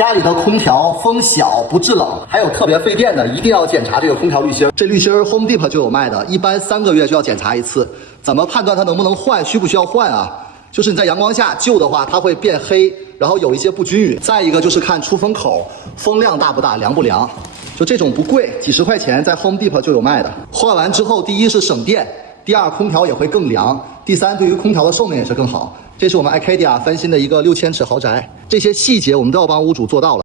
家里的空调风小不制冷，还有特别费电的，一定要检查这个空调滤芯。这滤芯 Home Depot 就有卖的，一般3个月就要检查一次。怎么判断它能不能换，需不需要换啊？就是你在阳光下旧的话，它会变黑，然后有一些不均匀。再一个就是看出风口，风量大不大，凉不凉。就这种不贵，几十块钱在 Home Depot 就有卖的。换完之后，第一是省电，第二空调也会更凉，第三对于空调的寿命也是更好。这是我们 Arcadia 翻新的一个6000尺豪宅，这些细节我们都要帮屋主做到了。